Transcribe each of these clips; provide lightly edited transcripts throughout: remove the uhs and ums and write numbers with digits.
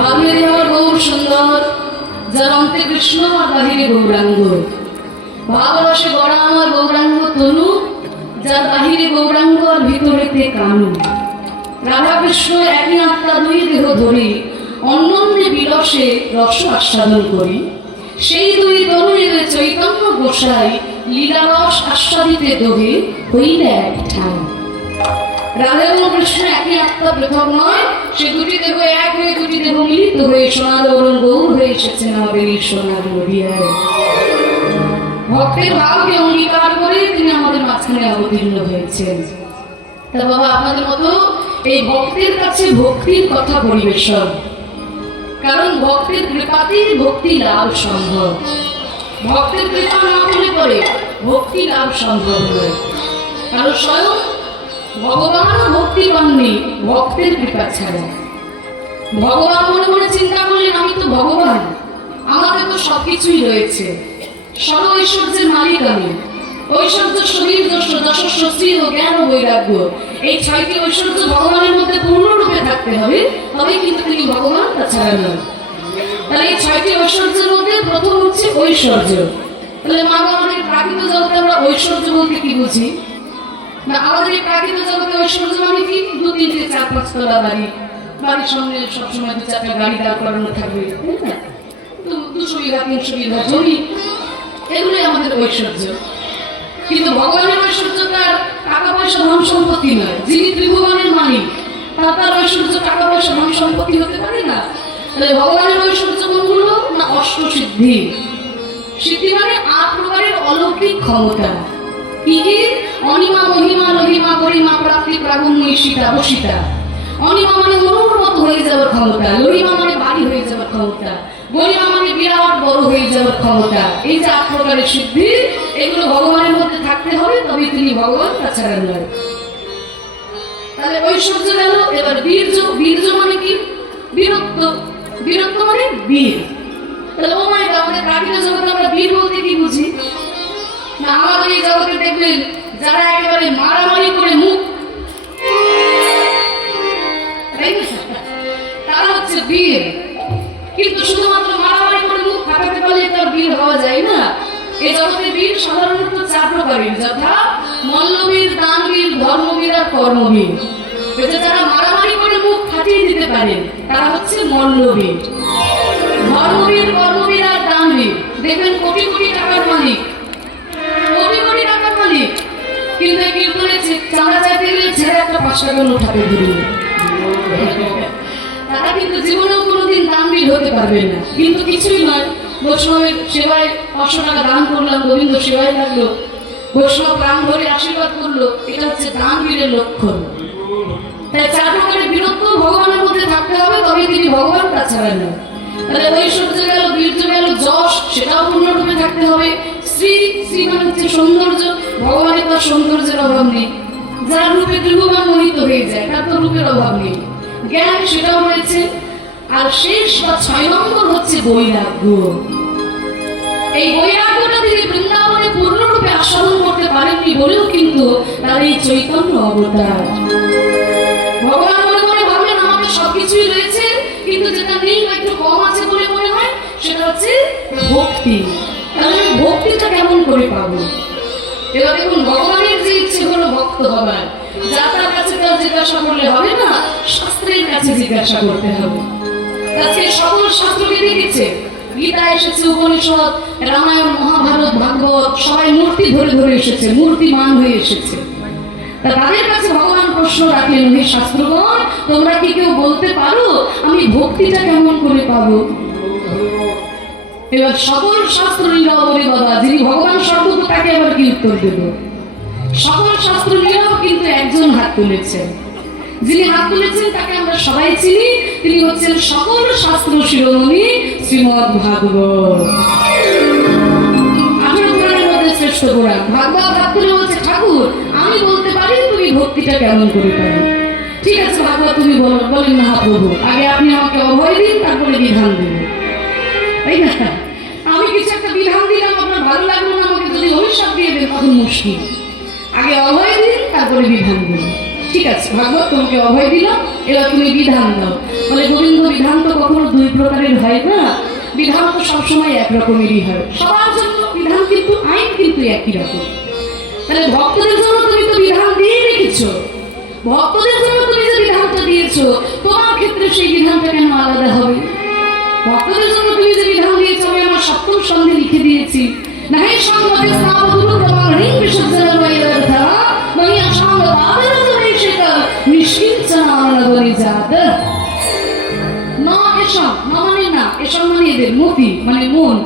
ভাবলে আমার গৌর সুন্দর, যার অন্তে কৃষ্ণ আর বাহিরে গৌরাঙ্গ। ভাবরসে গড়া আমার গৌরাঙ্গ তনু, যার বাহিরে গৌরাঙ্গ আর ভিতরেতে কানু। রাধা কৃষ্ণ একই আত্মা, দুই দেহ ধরি, অন্যন্যে বিরসে রস আস্বাদন করি। সেই দুই তনুয়ের চৈতন্য গোসাই, লীলারস আস্বাদিতে দোহে হইলে এক ঠাই। রাধা এবং কৃষ্ণ একই আত্মা, পৃথক নয়। সে দুটি দেহ এক হয়ে, দুটি দেহ মিলিত হয়ে সোনার অরুণ গৌর হয়ে এসেছেন আমাদের এই সোনার নদিয়ায়। ভক্তের ভাবকে অঙ্গীকার করে তিনি আমাদের মাঝখানে অবতীর্ণ হয়েছেন। তা বাবা, আপনাদের মতো এই ভক্তের কাছে ভক্তির কথা পরিবেশন, কারণ ভক্তের কৃপাতেই ভক্তি লাভ সম্ভব। ভক্তের কৃপা না হলে পরে ভক্তি লাভ সম্ভব নয়। কারণ স্বয়ং ভগবানও ভক্তি পাননি ভক্তের কৃপা ছাড়া। ভগবান মনে মনে চিন্তা করলেন, আমি তো ভগবান, আমাদের তো সবকিছুই রয়েছে, সর্ব ঐশ্বর্যের মালিক আমি। ঐশ্বর্য, শরীর, যশস্ব, শ্রী ও জ্ঞান ও বৈরাগ্য, এই ছয়টি ঐশ্বর্য ভগবানের মধ্যে পূর্ণরূপে থাকতে হবে, তবেই কিন্তু তিনি ভগবান, তাছাড়া নয়। তাহলে এই ছয়টি ঐশ্বর্যের মধ্যে প্রথম হচ্ছে ঐশ্বর্য। তাহলে মা, আমাদের প্রাকৃত জগতে আমরা ঐশ্বর্য বলতে কি বুঝি? না, আমাদের এই প্রাকৃত জগতে ঐশ্বর্য মানে কি? 2, 3, 4, 5 তলা বাড়ি, বাড়ির সামনে সবসময় 2-4টা গাড়ি দাঁড় করানো থাকবে, 200 বিঘা 300 বিঘা জমি, এগুলোই আমাদের ঐশ্বর্য। কিন্তু ভগবানের ঐশ্বর্য তার টাকা পয়সা ধন সম্পত্তি নয়। যিনি ত্রিভুবনের মালিক, তার ঐশ্বর্য টাকা পয়সা ধন সম্পত্তি হতে পারে না। তাহলে ভগবানের ঐশ্বর্য কোনগুলো? না, অষ্টসিদ্ধি। সিদ্ধি মানে 8 প্রকারের অলৌকিক ক্ষমতা। কি কি? অনিমা, মহিমা, লহিমা, গরিমা, প্রাপ্তি, প্রাগুণ্য, ঈশিতা, বসিতা। অনিমা মানে মনোর মতো হয়ে যাওয়ার ক্ষমতা, লহিমা মানে বাড়ি হয়ে যাওয়ার ক্ষমতা, গরিমা মানে বিরাট বড় হয়ে যাওয়ার ক্ষমতা। এই যে 8 প্রকারের সিদ্ধি, এগুলো ভগবানের মধ্যে থাকতে হবে, তবে তিনি ভগবান, তাছাড়া নয়। তাহলে ঐশ্বর্য গেল। এবার বীর্য। বীর্য মানে কি? বীরত্ব। বীরত্ব মানে বীর। তাহলে ও মাই, আমাদের প্রাকৃত জগতে আমরা বীর বলতে কি বুঝি? না, আমাদের এই জগতে দেখবেন যারা একেবারে মারামারি করে মুখ, তারা হচ্ছে বীর। কিন্তু শুধুমাত্র মারামারি করে মুখ ফাটাতে পারলে তার বীর হওয়া যায় না। এই জগতে বীর সাধারণত 4 প্রকারের, যথা মল্লবীর, দানবীর, ধর্মবীর আর কর্মবীর। যারা মারামারি করে মুখ ফাটিয়ে দিতে পারেন তারা হচ্ছে মল্লবীর। ধর্মবীর, কর্মবীর আর দানবীর দেখবেন কোটি কোটি টাকার মালিক, কোটি কোটি টাকার মালিক, কিন্তু এই কীর্তনে চাঁদা চাইতে গেলে ছেড়ে একটা 5 টাকা নোট হাতে ধরে, তারা কিন্তু জীবনেও কোনোদিন দানবীর হতে পারবেন না। কিন্তু কিছুই নয়, বৈষ্ণবের সেবায় 500 টাকা দান করলাম, গোবিন্দ সেবায় লাগলো, বৈষ্ণব প্রাণ ধরে আশীর্বাদ করলো, এটা হচ্ছে দানবীরের লক্ষণ। তাই 4 প্রকারের বীরত্ব ভগবানের মধ্যে থাকতে হবে, তবে তিনি ভগবান, তাছাড়া নয়। তাহলে ঐশ্বর্য গেল, বীর্য গেল, যশ, সেটাও পূর্ণরূপে থাকতে হবে। শ্রী, শ্রী মানে হচ্ছে সৌন্দর্য। ভগবানের তার সৌন্দর্যের অভাব নেই। যার রূপে ত্রিভুবন মোহিত হয়ে যায়, তার তো রূপের অভাব নেই। জ্ঞান, সেটাও রয়েছে। আর শেষ বা 6 নম্বর হচ্ছে বৈরাগ্য। এই বৈরাগ্যটা তিনি বৃন্দাবনে পূর্ণরূপে আস্বাদন করতে পারেননি বলেও কিন্তু তার এই চৈতন্য অবতার। ভগবান মনে মনে ভাবলেন আমাদের সবকিছুই রয়েছে, কিন্তু যেটা নেই বা একটু কম আছে বলে মনে হয়, সেটা হচ্ছে ভক্তি। তাহলে আমি ভক্তিটা কেমন করে পাবো? এবার দেখুন, ভগবানের যে ইচ্ছে হলো ভক্ত হবার, যা তার কাছে তার জিজ্ঞাসা করলে হবে না, শাস্ত্রের কাছে জিজ্ঞাসা করতে হবে। আজকে সকল শাস্ত্রকে দেখেছে, গীতা এসেছে, উপনিষদ, রামায়ণ, মহাভারত, ভাগবত, সবাই মূর্তি ধরে ধরে এসেছে, মূর্তিমান হয়ে এসেছে। তা তাদের কাছে ভগবান প্রশ্ন রাখলেন, হে শাস্ত্রগণ, তোমরা কি কেউ বলতে পারো আমি ভক্তিটা কেমন করে পাবো? এবার সকল শাস্ত্র নীরব বলে বাবা, যিনি ভগবান সর্বত, তাকে আবার কি উত্তর দেব? সকল শাস্ত্র নীরব, কিন্তু একজন হাত তুলেছেন। যিনি হাত তুলেছেন তাকে আমরা সবাই চিনি, তিনি হচ্ছেন সকল শাস্ত্র শিরোমণি শ্রীমদ্ ভাগবত। 18 পুরাণের মধ্যে শ্রেষ্ঠ পুরাণ ভাগবত। হাত তুলে বলছে, ঠাকুর আমি বলতে পারি তুমি ভক্তিটা কেমন করে পাবো? ঠিক আছে ভাগবত, তুমি বলো। বলেন, মহাপ্রভু আগে আপনি আমাকে অভয় দিন, তারপরে বিধান দিন। তাই না? আমি কিছু একটা বিধান দিলাম, আপনার ভালো লাগলো না, আমাকে যদি অভিশাপ দিয়ে দেন তখন মুশকিল। আগে অভয় দিন, তারপরে বিধান দিন। ঠিক আছে ভাগবত, তোমাকে অভয় দিলাম, এবার তুমি বিধান দাও। বলে, গোবিন্দ বিধান তো কখনো রকমের হয় না, বিধান তো সবসময় একরকমেরই হয়, সবার জন্য বিধান কিন্তু আইন কিন্তু একই রকম। তাহলে ভক্তদের জন্য তুমি তো বিধান দিয়ে রেখেছো, ভক্তদের জন্য তুমি যে বিধানটা দিয়েছো, তোমার ক্ষেত্রে সেই বিধানটা কেন আলাদা হবে? ভক্তদের জন্য তুমি যে বিধান দিয়েছো, আমি আমার সপ্তম সন্ধে লিখে দিয়েছি, নাহি সংগতে স্থাবগুরু প্রমাণহীন বিসর্জনের বৈরাধা মহিয়া সঙ্গ তাদের জন্যই সেটা নিষ্কিঞ্চনা নগরী জাত। না এসব না মানে না, এসব মানে এদের মতি মানে মন,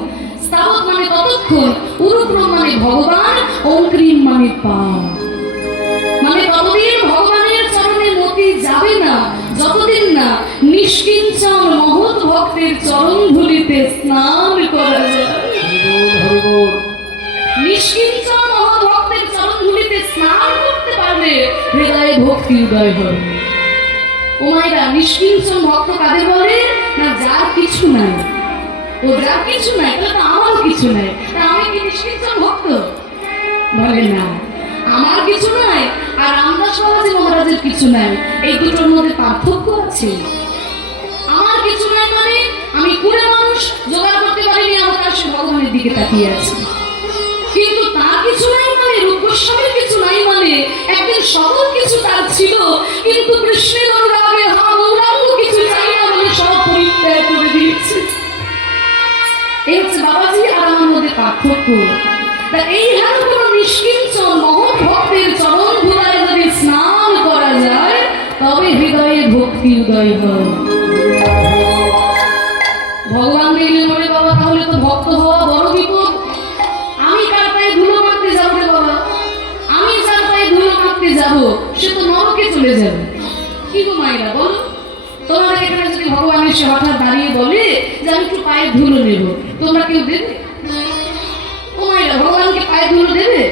স্থাবত মানে ততক্ষণ, উরুক্রম মানে ভগবান, অঙ্ক্রিম মানে পা, মানে ততদিন ভগবানের চরণে মতি যাবে না যতদিন না নিষ্কিঞ্চন মহৎ ভক্তের চরণ ধুলিতে স্নান করা যায়। নিষ্কিঞ্চন মহৎ ভক্তের চরণ ধুলিতে স্নান করতে পারলে হৃদয়ে ভক্তি উদয় হবে। ও মায়েরা, নিষ্কিঞ্চন ভক্ত কাদের বলে? না যার কিছু নাই। ও যার কিছু নাই, তাহলে তো আমারও কিছু নাই, তা আমি কি নিষ্কিঞ্চন ভক্ত? বলে না, আমার কিছু নাই আর রামদাস বাবাজি মহারাজের কিছু নাই, এই দুটোর মধ্যে পার্থক্য আছে। আমার কিছু নাই মানে আমি কুড়ে মানুষ জোগাড় করতে পারিনি, আমার কাছে ভগবানের দিকে তাকিয়ে আছি। কিন্তু তার কিছু নাই মানে, রূপ গোস্বামীর কিছু নাই মানে, একদিন সকল কিছু তার ছিল, কিন্তু কৃষ্ণের অনুরাগে গৌরাঙ্গ কিছু চাই না বলে সব পরিত্যাগ করে দিয়েছে। এই হচ্ছে বাবাজি আর আমার মধ্যে পার্থক্য। এই হার কোন নিষ্কিঞ্চন মহৎ ভক্তের চরণ ধুলায় যদি স্নান করা যায়, তবে হৃদয়ে ভক্তি উদয় হয়। ভগবান দেখলেন বলে, বাবা তাহলে তো ভক্ত হওয়া বড় বিপদ, আমি কার পায়ে ধুলো মারতে যাবো রে বাবা, আমি যার পায়ে ধুলো মারতে যাবো সে তো নরকে চলে যাবে। কি গো মায়েরা বলো, তোমাদের এখানে যদি ভগবান এসে হঠাৎ দাঁড়িয়ে বলে যে আমি একটু পায়ে ধুলো নেবো, তোমরা কেউ দেবে? ও মায়েরা, ভগবানকে পায়ে ধুলো দেবে?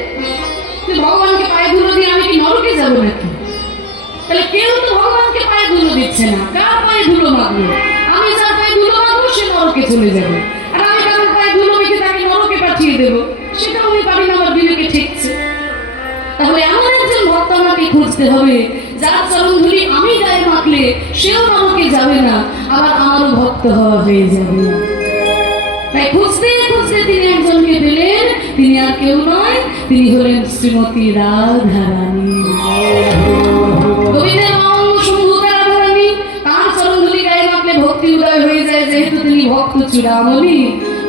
ভগবানকে পায়ে ধুলো দিয়ে আমি কি নরকে যাবো নাকি? তাহলে কেউ তো ভগবানকে পায়ে ধুলো দিচ্ছে না, কার পায়ে ধুলো মারবো? আমি যার পায়ে ধুলো মারবো সে নরকে চলে যাবে, আর আমি কারোর পায়ে ধুলো মেখে তাকে নরকে পাঠিয়ে দেবো, সেটাও আমি পারি না, আমার বিবেকে ঠেকছে। তাহলে এমন একজন ভক্ত আমাকে খুঁজতে হবে যার চরণ ধুলি আমি গায়ে মাখলে সেও নরকে যাবে না, আবার আমারও ভক্ত হওয়া হয়ে যাবে না। তাই খুঁজতে খুঁজতে তিনি একজনকে পেলেন, তিনি আর কেউ নয়, তিনি হলেন শ্রীমতী রাধারানী। গোবিন্দের অঙ্গ সম্ভূতা রাধারানী, তার চরণ ধুলি গায়ে মাখলে ভক্তি উদয় হয়ে যায়, যেহেতু তিনি ভক্ত চূড়ামণি।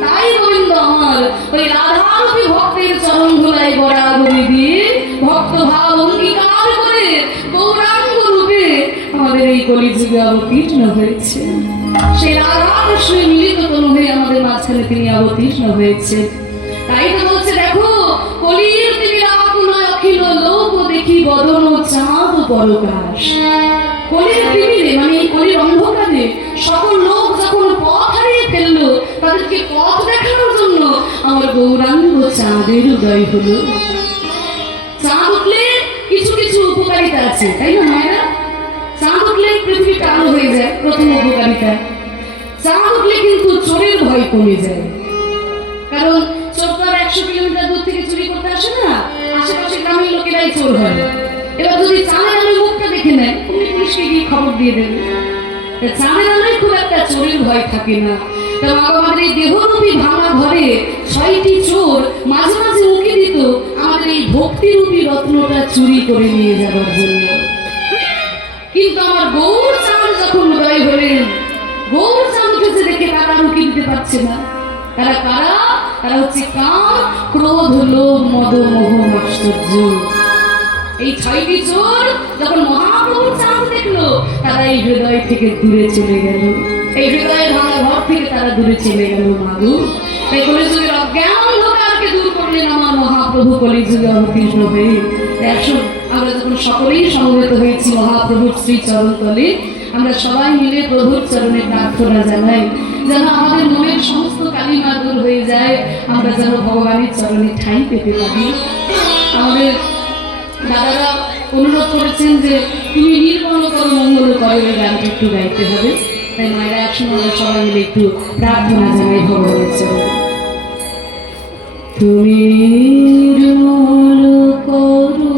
তাই গোবিন্দ আমার ওই রাধারূপী ভক্তের চরণ ধুলাই বরাবরি দিয়ে ভক্ত ভাব অঙ্গীকার করে গৌরাঙ্গ রূপে আমাদের এই কলিযুগে অবতীর্ণ হয়েছে। সেই রাধা কৃষ্ণের মিলিত তনু হয়ে আমাদের মাঝখানে তিনি অবতীর্ণ হয়েছে। তাই তো বলছে, দেখো কলির তিনি রাগ নয় অখিল লোক দেখি বদন চাঁদ পরকাশ। কলির তিমিরে মানে এই কলির অন্ধকারে সকল লোক যখন পথ হারিয়ে ফেললো, তাদেরকে পথ দেখানোর জন্য আমার গৌরাঙ্গ চাঁদের উদয় হলো। চাঁদ উঠলে কিছু কিছু উপকারিতা আছে, তাই না মায়েরা? চাঁদ উঠলে পৃথিবীটা আলো হয়ে যায়, প্রথম উপকারিতা। চাঁদ উঠলে কিন্তু চোরের ভয় কমে যায়, কারণ চোর তো আর 100 কিলোমিটার দূর থেকে চুরি করতে আসে না, আশেপাশে গ্রামের লোকেরাই চোর হয়। এবার যদি চাঁদের আলোয় মুখটা দেখে নেয়, তুমি পুলিশকে গিয়ে খবর দিয়ে দেবে। চাঁদের আলোয় খুব একটা চোরের ভয় থাকে না। তো আমাদের এই দেহরূপী ভাঙা ঘরে 6টি চোর মাঝে মাঝে উঁকি দিত আমাদের এই ভক্তিরূপী রত্নটা চুরি করে নিয়ে যাবার জন্য। কিন্তু আমার গৌর চাঁদ যখন উদয় হলেন, গৌর চাঁদ উঠেছে দেখে তারা উঁকি দিতে পারছে না। তারা কারা? তারা হচ্ছে কাম, ক্রোধ, লোভ, মদ, মোহ, আশ্চর্য। এই 6টি চোর যখন মহাপ্রভুর চাঁদ দেখলো, তারা এই হৃদয় থেকে দূরে চলে গেল, এই হৃদয়ের ভাঙা ঘর থেকে তারা দূরে চলে গেল। মাগো, তাই কলিযুগের অজ্ঞান অন্ধকারকে দূর করলেন আমার মহাপ্রভু কলিযুগে অবতীর্ণ হয়ে। আসুন আমরা যখন সকলেই সমবেত হয়েছি মহাপ্রভুর শ্রী চরণতলে, আমরা সবাই মিলে প্রভুর চরণে প্রার্থনা জানাই যেন আমাদের মনের সমস্ত কালিমা দূর হয়ে যায়, আমরা যেন ভগবানের চরণে ঠাঁই পেতে পারি। আমাদের দাদারা অনুরোধ করেছেন যে তুমি নির্মল করো মঙ্গল করো, এই গানটা একটু গাইতে হবে। তাই মায়েরা একসঙ্গে আমরা সবাই মিলে একটু প্রার্থনা জানাই ভগবানের চরণে। তুমি নির্মল করো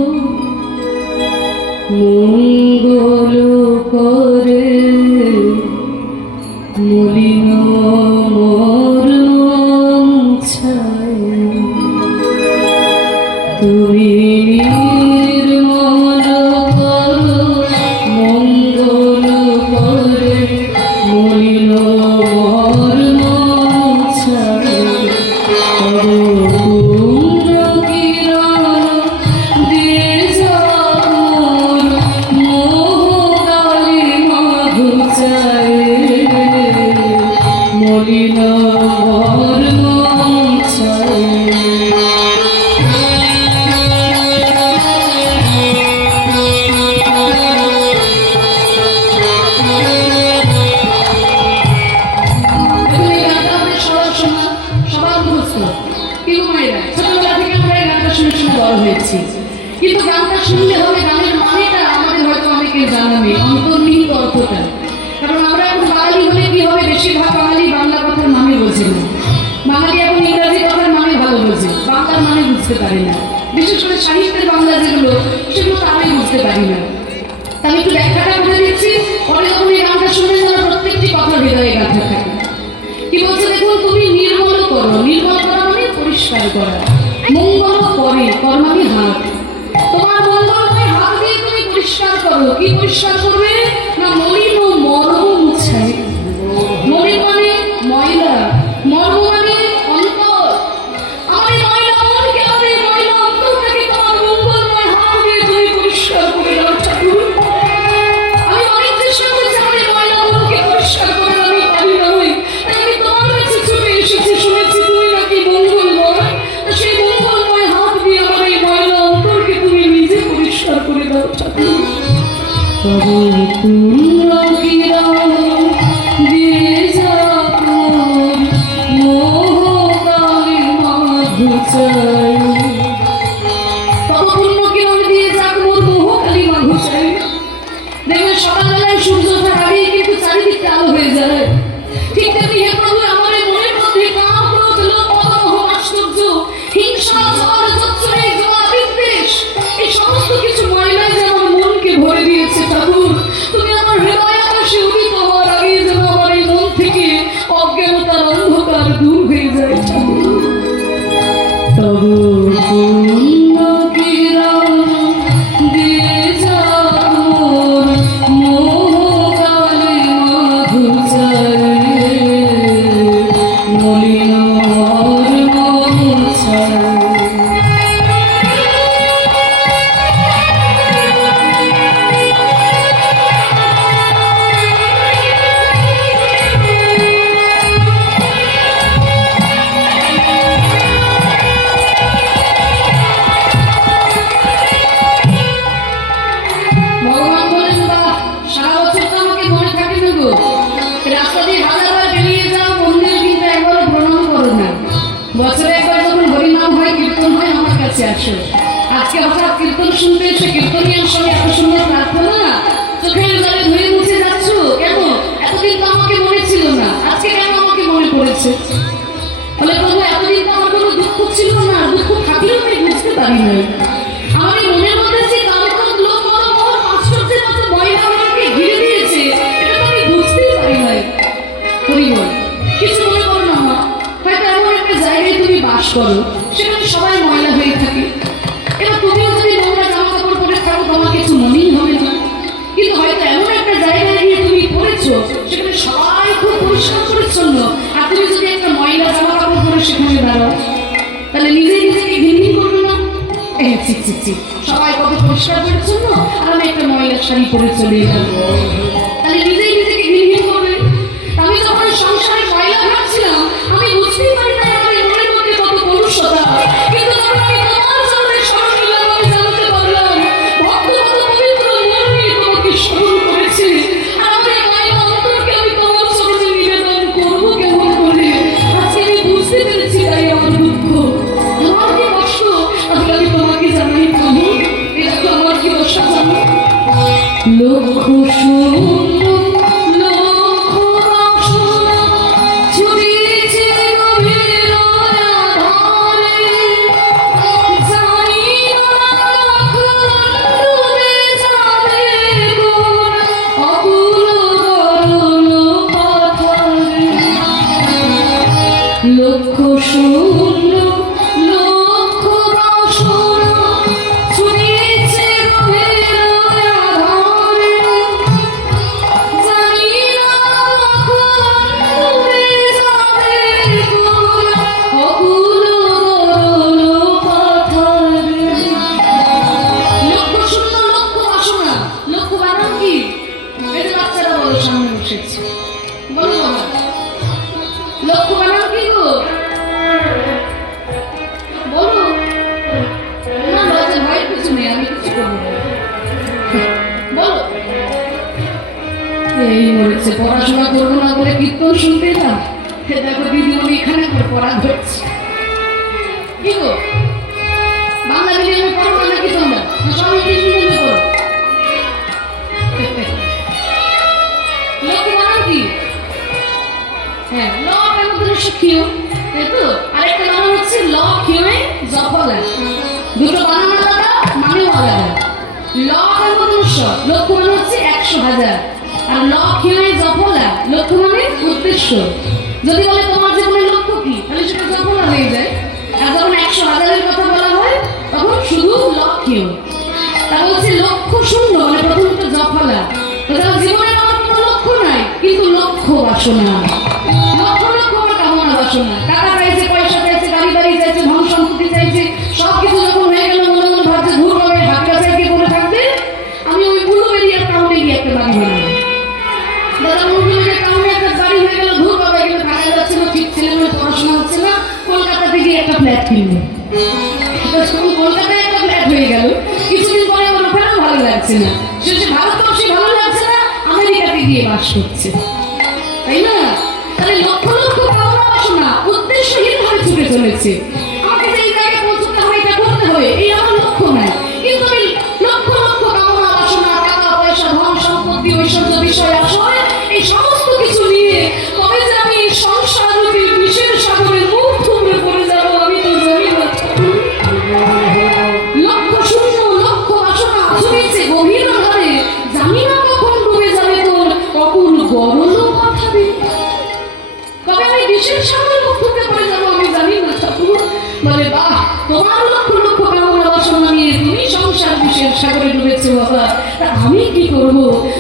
মঙ্গল করে মলিন মোর মন ছায়, তুমি নির্মল করো মঙ্গল করে, মলিন মোর মন ছায়। পূর্ণ কিরণ দিয়ে যাও মোহগালি মাধু চায়, মলিন মোর মন ছায়। কিন্তু গানটা শুনলে হবে, গানের মানেটা আমাদের হয়তো অনেকের জানা নেই, অন্তর্নিহিত অর্থটা। কারণ আমরা এখন বাঙালি হলে কি হবে, বেশিরভাগ বাঙালি বাংলা কথার মানে বোঝে না। বাঙালি এখন ইংরাজি কথার মানে ভালো বোঝে, বাংলার মানে বুঝতে পারি না। বিশেষ করে সাহিত্যের বাংলা যেগুলো, সেগুলো তো আমি বুঝতে পারি না। আমি একটু ব্যাখ্যাটা বলে দিচ্ছি, পরে যখন এই গানটা শুনলে যেন প্রত্যেকটি কথা হৃদয়ে গাঁথা থাকে। কি বলছে দেখুন, তুমি নির্মল করো, নির্মল করা মানে পরিষ্কার করা, মঙ্গল করে, কর মানে হাত, তোমার মঙ্গলময় হাত দিয়ে তুমি পরিষ্কার করো। কি পরিষ্কার করবে না, মলিন ও মর্ম মুছায়। মলিন মানে ময়লা, মর্ম মানে অন্তর। আমার এই ময়লা মনকে, আমার এই ময়লা অন্তরটাকে তোমার মঙ্গলময় হাত দিয়ে তুমি পরিষ্কার করে দাও ঠাকুর। আমি অনেক চেষ্টা করেছি আমার এই ময়লা মনকে পরিষ্কার করে, আমি পারি না। তাই আমি তোমার কাছে ছুটে এসেছি, শুনেছি তুমি নাকি মঙ্গলময়। সেই মঙ্গলময় হাত দিয়ে আমার এই ময়লা অন্তরকে তুমি নিজে পরিষ্কার করে দাও ঠাকুর। তবে পূর্ণ কিরণ দিয়ে যাও মোহগালি মাধু চায়, তবে পূর্ণ কিরণ দিয়ে যাক মোর মোহগালি মাধু চায়। দেখবেন সকালবেলায় সূর্য ওঠার আগেই কিন্তু চারিদিকটা আলো হয়ে যায়। ঠিক তেমনি হে প্রভু, আমার এই মনের মধ্যে কাম, ক্রোধ, লোভ, মোহ, আশ্চর্য, হিংসা, ঝড়, চচ্চড়ি, জোয়া, বিদ্বেষ, এই সমস্ত কিছু ময়লায় যে আমার মনকে ভরে দিয়েছে ঠাকুর। তুমি আমার হৃদয় আকাশে উদিত হওয়ার আগে যেন আমার এই মন থেকে অজ্ঞানতার অন্ধকার দূর হয়ে যায় ঠাকুর। তবু পূর্ণ কিরণ দিয়ে যাও মোহগালি মাধু চায়, মলিন মোর মন ছায়। ভগবান বলেন, বা সারা বছর তো আমাকে মনে থাকে না গো, রাস্তা দিয়ে হাজারবার বেরিয়ে যাও, মন্দির কিন্তু একবার প্রণাম করো না। বছরে একবার যখন হরিনাম হয়, কীর্তন হয়, আমার কাছে আসো। আজকে হঠাৎ কীর্তন শুনতে এসে কীর্তনিয়ার সঙ্গে এত সুন্দর প্রার্থনা, চোখের জলে ধুয়ে মুছে যাচ্ছ কেন? এতদিন তো আমাকে মনে ছিল না, আজকে কেন আমাকে মনে পড়েছে? বলে প্রভু, এতদিন তো আমার কোনো দুঃখ ছিল না, দুঃখ থাকলেও আমি বুঝতে পারি না। আমার এই মনের মধ্যে যে কামক্রোধ, লোভ, মোহ, আশ্চর্যের মতো ময়লা আমাকে ঘিরে দিয়েছে, এটা তো আমি বুঝতেই পারি নাই। হরিবল, কিছু মনে করো না মা, হয়তো এমন একটা জায়গায় তুমি বাস করো, সেখানে সবাই ময়লা হয়ে থাকে। এবার তুমিও যদি নোংরা জামা কাপড় পরে থাকো, তোমার কিছু মনেই হবে না। কিন্তু হয়তো এমন একটা জায়গায় গিয়ে তুমি পড়েছো, সেখানে সবাই খুব পরিষ্কার পরিচ্ছন্ন, আর তুমি যদি একটা ময়লা জামা কাপড় পরে সেখানে দাঁড়াও, তাহলে নিজে নিজেকে ঘিনঘিন করবে না? সবাই কত পরিষ্কার পরিচ্ছন্ন, আর আমি একটা ময়লা শাড়ি পরে চলে এলাম, তাহলে নিজেই নিজেকে ঘিনঘিন করবে। আমি যখন সংসারে ময়লা ভাবছিলাম, আমি বুঝতেই পারি না আমার এই মনের মধ্যে কত কলুষতা। কিন্তু যখন আমি তোমার চরণে শরণ নিলাম, আমি জানতে পারলাম ভক্ত কত পবিত্র মন নিয়ে তোমাকে স্মরণ করেছে। আর আমার এই ময়লা অন্তরকে আমি তোমার চরণে নিবেদন করবো কেমন করে? আজকে আমি বুঝতে পেরেছি, তাই আমার দুঃখ, আমার কি কষ্ট, আজকে আমি তোমাকে জানাই প্রভু, এটা তো আমার কি দশা জানো। লক্ষ্য লক্ষ শূন্য লক্ষ বাসনা ছুঁয়েছে গভীর আধারে, জানি না কখন উড়ে যাবে কোন অকুল গরল পাথারে। লক্ষ শূন্য লক্ষ বাসনা, লক্ষ বানান কি? এই যে বাচ্চারা বলো, সামনে বসেছে, বলো বাবা, লক্ষ বানান কি গো? বলো না, লজ্জা ভয় কিছু নেই, আমি কিছু করবো না। বলো। এই বলেছে পড়াশোনা করবো না করে কীর্তন শুনতে না, দেখো দিদিমণি এখানে পড়া ধরছে। কি গো, বাংলা মিডিয়ামে পড়ো নাকি তোমরা? সব ইংলিশ মিডিয়ামে পড়ো? লক্ষ বানান কি? হ্যাঁ, ল এর মধ্যে শিখিও, তাই তো? আরেকটা বানান হচ্ছে ল কিউয়ে জফলা, দুটো বানান আলাদা, মানেও আলাদা। ল এর মধ্যে লক্ষ মানে হচ্ছে 100,000, আর ল কিউয়ে জফলা লক্ষ মানে উদ্দেশ্য। যদি বলে তোমার জীবনের লক্ষ্য কি, তাহলে সেটা জফলা হয়ে যায়। আর যখন 100,000-এর কথা বলা হয় তখন শুধু ল কিউ। তা হচ্ছে লক্ষ্য শূন্য, মানে প্রথমত জফলা। তো তার জীবনে আমার কোনো লক্ষ্য নাই, কিন্তু লক্ষ্য বাসনা, লক্ষ লক্ষ কামনা বাসনা। টাকা চাইছে, পয়সা চাইছে, গাড়ি বাড়ি চাইছে, ধন সম্পত্তি চাইছে, সবকিছু যখন হয়ে গেল মনে মনে ভাবছে ধূর হবে, হাত কাছে গিয়ে বলে থাকবে আমি ওই বুড়ো এরিয়ার টাউনে গিয়ে একটা বাড়ি বানাবো। দাদা বুড়ো এরিয়ার টাউনে একটা বাড়ি হয়ে গেল, ধূর হবে, এগুলো থাকা যাচ্ছে না, ঠিক ছেলে মেয়ে পড়াশোনা হচ্ছে না, কলকাতাতে গিয়ে একটা ফ্ল্যাট কিনবো। কলকাতায় একটা ফ্ল্যাট হয়ে গেল, কিছুদিন পরে আমার ওখানেও ভালো লাগছে না, শেষে ভারতবর্ষে ভালো লাগছে না, আমেরিকাতে গিয়ে বাস করছে, তাই না? তাহলে লক্ষ লক্ষ কামনা বাসনা উদ্দেশ্যহীন ভাবে ছুটে চলেছে। আমাকে যে এই জায়গায় পৌঁছতে হবে, এটা করতে হবে, এই আমার লক্ষ্য নাই, কিন্তু আমি লক্ষ লক্ষ কামনা বাসনা, টাকা পয়সা, ধন সম্পত্তি, ঐশ্বর্য, বিষয় আশয়, এই সমস্ত কিছু নিয়ে কবে যে আমি এই সংসার রূপী বিষের সাগরে মুখ থুবড়ে পড়ে যাবো আমি তো জানি না। লক্ষ শূন্য লক্ষ বাসনা ছুঁয়েছে গভীর আধারে, জানি না কখন ডুবে যাবে তোর অকুল গরল পাথারে। তবে আমি বিশেষ সাগরে মুখ থুবড়ে পড়ে যাবো আমি জানি না ঠাকুর। বলে বাহ, তোমার লক্ষ লক্ষ কামনা বাসনা নিয়ে তুমি সংসার বিশেষ সাগরে ডুবেছো বাবা, তা আমি কি করব?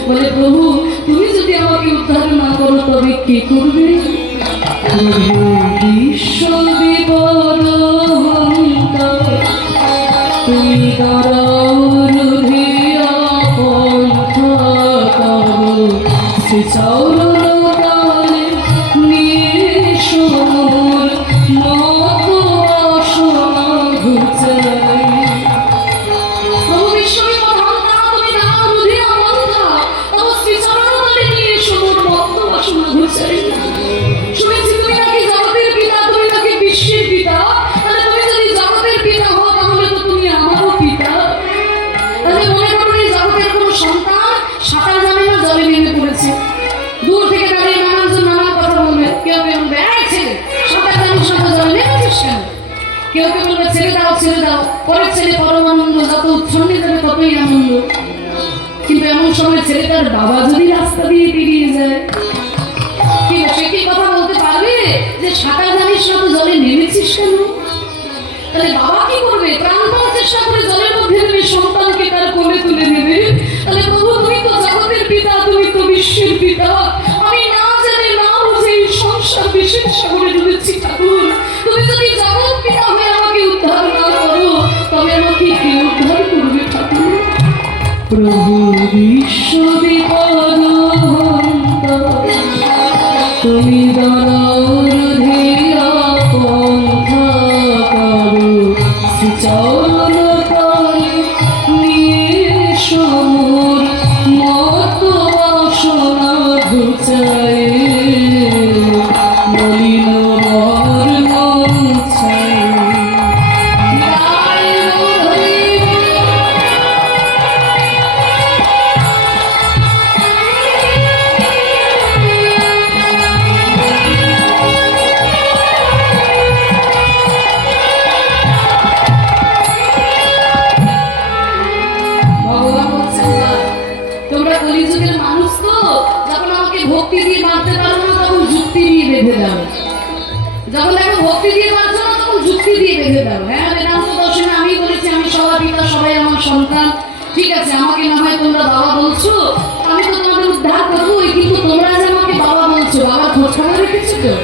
বলে প্রভু, তুমি যদি আমাকে উদ্ধার না করো তবে কে করবে? বিশ্ব বিপদ তুমি দাঁড়াও রুধিয়া পন্থা করো, শ্রী চরণ কালে নিঃসমর মত বাসনা ঘুচাই। প্রভু বিশ্ব বিপদ তুমি দাঁড়াও রুধিয়া পন্থা, তবে শ্রী চরণ কালে নিঃসমর মত বাসনা ঘুচাই। শুনেছি তুমি নাকি জগতের পিতা, তুমি নাকি বিশ্বের পিতা, তাহলে তুমি যদি জগতের পিতা হও তাহলে তো তুমি আমারও পিতা। তাহলে মনে করো এই জগতের কোনো সন্তান সাঁতার জানে না, জলে নেমে পড়েছে, দূর থেকে দাঁড়িয়ে নানানজন নানান কথা বলবে। কেউ কেউ বলবে এই ছেলে সাঁতার জানিস না, জলে নেমেছিস কেন? কেউ কেউ বলবে ছেড়ে দাও ছেড়ে দাও, পরের ছেলে পরমানন্দ, যত উচ্ছন্নে যাবে ততই আনন্দ। কিন্তু এমন সময় ছেলেটার বাবা যদি রাস্তা দিয়ে পেরিয়ে যায়, সে কি কথা বলতে পারবে যে সাঁতার জানিস না তো জলে নেমেছিস কেন? তাহলে বাবা কি করবে? প্রাণপণ চেষ্টা করে জলের মধ্যে তুমি সন্তানকে তার কোলে তুলে নেবে। তাহলে প্রভু তুমি তো জগতের পিতা, তুমি তো বিশ্বের পিতা, আমি না জানি না বুঝে এই সংসার বিশেষ সাগরে ডুবেছি ঠাকুর। তুমি যদি জগৎ পিতা হয়ে আমাকে উদ্ধার না করো তবে আমাকে কে উদ্ধার করবে ঠাকুর? প্রভু বিশ্ব বিপদ তুমি দাঁড়াও রুধিয়া পন্থা করো, শ্রী চরণ কালে নিঃসমর মত বাসনা ঘুচাই। মলিন বর্ণ ছাই কলিযুগের মানুষ তো, যখন আমাকে ভক্তি দিয়ে বাঁধতে পারো না তখন যুক্তি দিয়ে বেঁধে যাবে। যখন দেখো ভক্তি দিয়ে পারছো না তখন যুক্তি দিয়ে বেঁধে দাও। হ্যাঁ, বেদান্ত দর্শনে আমি বলেছি আমি সবার পিতা, সবাই আমার সন্তান, ঠিক আছে, আমাকে না হয় তোমরা বাবা বলছো, আমি তো তোমাদের উদ্ধার করবোই, কিন্তু তোমরা যে আমাকে বাবা বলছো, বাবার খোঁজ খবর রেখেছো তো?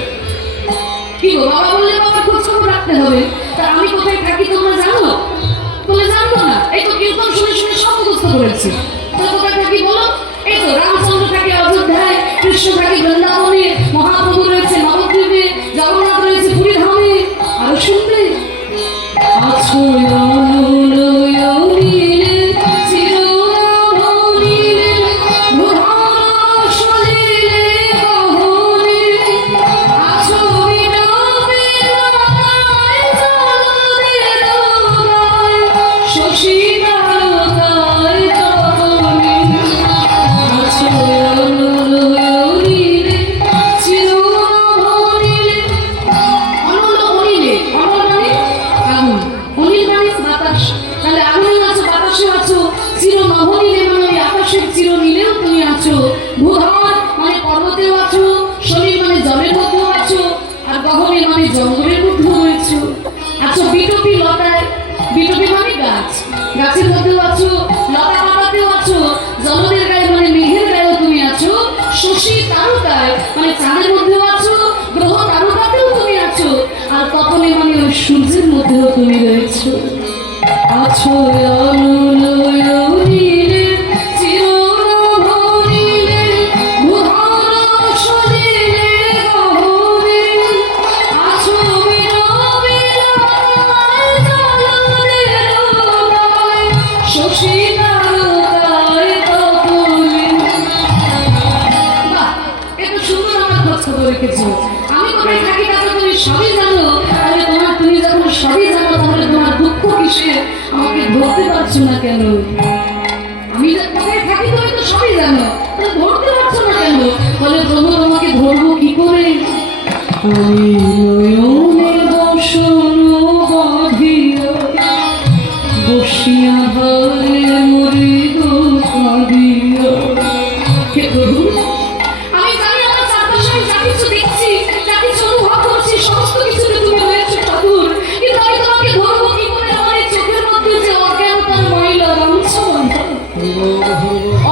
কি গো, বাবা বললে বাবার খোঁজ খবর রাখতে হবে। তা আমি কোথায় থাকি তোমরা জানো? তোমরা জানো না? এই তো কীর্তন শুনে শুনে সব মুখস্থ করেছি। তো কোথায় থাকি বলো? এই তো রামচন্দ্র থাকে অযোধ্যায়, কৃষ্ণ থাকে বৃন্দাবনে, মহাপ্রভু রয়েছে নবদ্বীপে, জগন্নাথ রয়েছে পুরী ধামে। আরো শুনবে, আছো জঙ্গলের মধ্যে রয়েছে। আচ্ছা, বিটপি লতায়, বিটপি মানে গাছ, গাছের মধ্যেও আছো, লতা পাতাতেও আছো, জলদের গায়ে মানে মেঘের গায়েও তুমি আছো, শশী তারকায় মানে চাঁদের মধ্যেও আছো, গ্রহ তারকাতেও তুমি আছো, আর তপনে মানে ওই সূর্যের মধ্যেও তুমি রয়েছো। আছো আমি কোথায় থাকি তা তো তুমি সবই জানো। তাহলে তুমি যখন সবই জানো তাহলে তোমার দুঃখ কিসের? আমাকে ধরতে পারছো না কেন? আমি কোথায় থাকি তুমি তো সবই জানো, ধরতে পারছো না কেন? বলে প্রভু তোমাকে ধরবো কি করে? আমি নয়নে বসন বাঁধিয়া বসিয়া হলে মরি গো কাঁদিয়া। হে প্রভু, আমি জানি আমার চারপাশে যা কিছু দেখছি, যা কিছু অনুভব করছি, সমস্ত কিছুতে তুমি রয়েছো ঠাকুর, কিন্তু আমি তোমাকে ধরবো কি করে? আমার এই চোখের মধ্যে যে অজ্ঞানতার ময়লা রঙছ,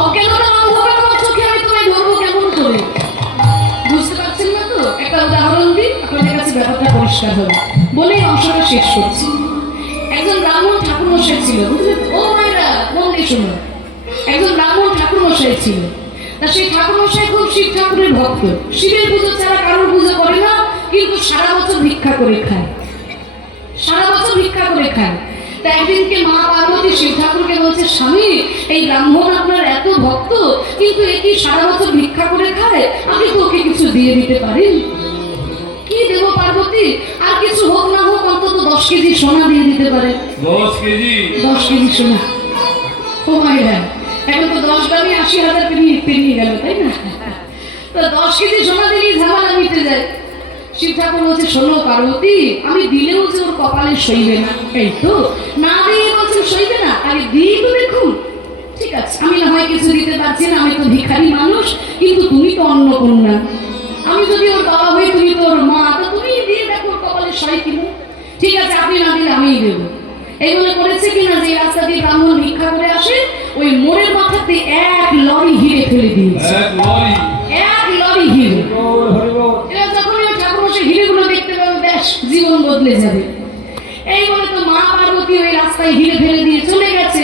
অজ্ঞানতার অন্ধকার আমার চোখে, আমি তোমায় ধরবো কেমন করে? বুঝতে পারছেন না তো? একটা উদাহরণ দিই, আপনাদের কাছে ব্যাপারটা পরিষ্কার হবে বলে অংশটা শেষ করছি। একজন ব্রাহ্মণ ঠাকুরমশাই ছিল, বুঝলেন? ও মায়েরা মন দিয়ে শুনুন। একজন ব্রাহ্মণ ঠাকুরমশাই ছিল। তা সেই ঠাকুরমশাই খুব শিব ঠাকুরের ভক্ত। শিবের পুজো ছাড়া কারোর পুজো করে না, কিন্তু সারা বছর ভিক্ষা করে খায়, সারা বছর ভিক্ষা করে খায়। তা একদিনকে মা পার্বতী শিব ঠাকুরকে বলছে, স্বামী, এই ব্রাহ্মণ আপনার এত ভক্ত, কিন্তু এ কি সারা বছর ভিক্ষা করে খায়, আপনি তো ওকে কিছু দিয়ে দিতে পারেন? কি দেব পার্বতী? আর কিছু হোক না হোক অন্তত 10 কেজি সোনা দিয়ে দিতে পারে। 10 কেজি? 10 কেজি সোনা। ও মায়েরা, এখন তো 10 গ্রামে 80,000 পেরিয়ে গেল, তাই না? তো 10 কেজি সোনা দিলেই ঝামেলা মিটে যায়। শিব ঠাকুর বলছে, শোনো পার্বতী, আমি দিলেও যে ওর কপালে সইবে না। এই তো না দিয়ে বলছেন সইবে না, আগে দিয়ে তো দেখুন। ঠিক আছে, আমি না হয় কিছু দিতে পারছি না, আমি তো ভিখারি মানুষ, কিন্তু তুমি তো অন্নপূর্ণা, আমি যদি ওর বাবা হই, তুমি তো ওর মা, তো তুমি দিয়ে দেখো ওর কপালে সই কিনা। ঠিক আছে, আপনি না দিলে আমিই দেবো। এইগুলো করেছে কিনা, যে রাস্তা দিয়ে ব্রাহ্মণ ভিক্ষা করে আসে, ওই মোড়ের মাথাতে 1 লরি হিরে ফেলে দিয়েছে। 1 লরি হিরে। এবার যখন ওই ঠাকুরমশাই হিরেগুলো দেখতে পাবে, ব্যাস জীবন বদলে যাবে। এই বলে তো মা পার্বতী ওই রাস্তায় হিরে ফেলে দিয়ে চলে গেছে।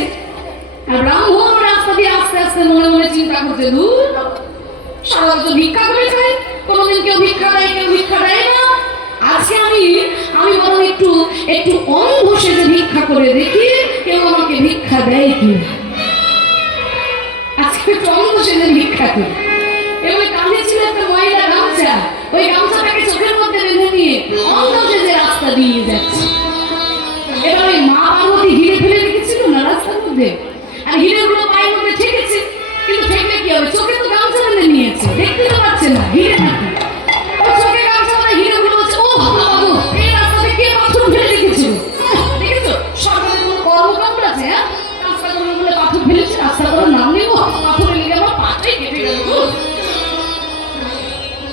আর ব্রাহ্মণ রাস্তা দিয়ে আস্তে আস্তে মনে মনে চিন্তা করছে, দূর সারা বছর ভিক্ষা করে খায়, কোনোদিন কেউ ভিক্ষা দেয়, কেউ ভিক্ষা দেয় না। আজকে আমি বরং একটু অন্ধ সেজে ভিক্ষা করে দেখি কেউ আমাকে ভিক্ষা দেয় কি। আজকে একটু অন্ধ সেজে ভিক্ষা করি। এবং কাঁধে ছিল একটা ময়লা গামছা, ওই গামছাটাকে চোখের মধ্যে বেঁধে নিয়ে অন্ধ সেজে রাস্তা দিয়ে যাচ্ছে। এবার ওই মা পার্বতী হিরে ফেলে রেখেছিল না রাস্তার মধ্যে, আর হিরেগুলো পায়ের মধ্যে ঠেকেছে, কিন্তু ঠেকলে কি হবে? চোখে তো গামছা বেঁধে নিয়েছে, দেখতে তো পাচ্ছে না হিরে নাকি। ও চোখে গামছা বেঁধে হিরেগুলো বলছে, ও বাবু, এই রাস্তাতে কে পাথর ফেলে রেখেছিল? দেখেছো সরকারের কোনো কর্মকাণ্ড আছে? হ্যাঁ, রাস্তা করে বলে পাথর ফেলেছে, রাস্তা করার নাম নেব, পাথরে লেগে আমার পাটাই কেটে গেল।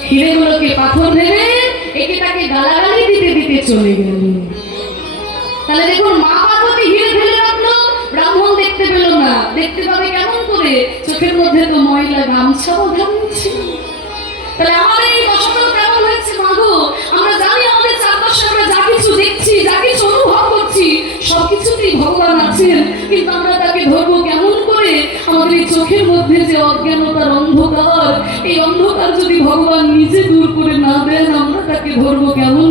হিরেগুলোকে চলে গেল। তাহলে দেখুন, মা পার্বতী হিরে ফেলে রাখলো, ব্রাহ্মণ দেখতে পেল না। দেখতে পাবে কেমন করে? চোখের মধ্যে তো ময়লা গামছা বাঁধানো ছিল। তাহলে আমাদের এই দশাটাও কেমন হয়েছে মাগো? আমরা জানি আমাদের চারপাশে আমরা যা কিছু দেখছি, যা কিছু অনুভব করছি, সবকিছুতেই ভগবান আছেন, কিন্তু আমরা তাকে ধরবো কেমন করে? আমাদের এই চোখের মধ্যে যে অজ্ঞানতার অন্ধকার, এই অন্ধকার যদি ভগবান নিজে দূর করে না দেন, আমরা তাকে ধরবো কেমন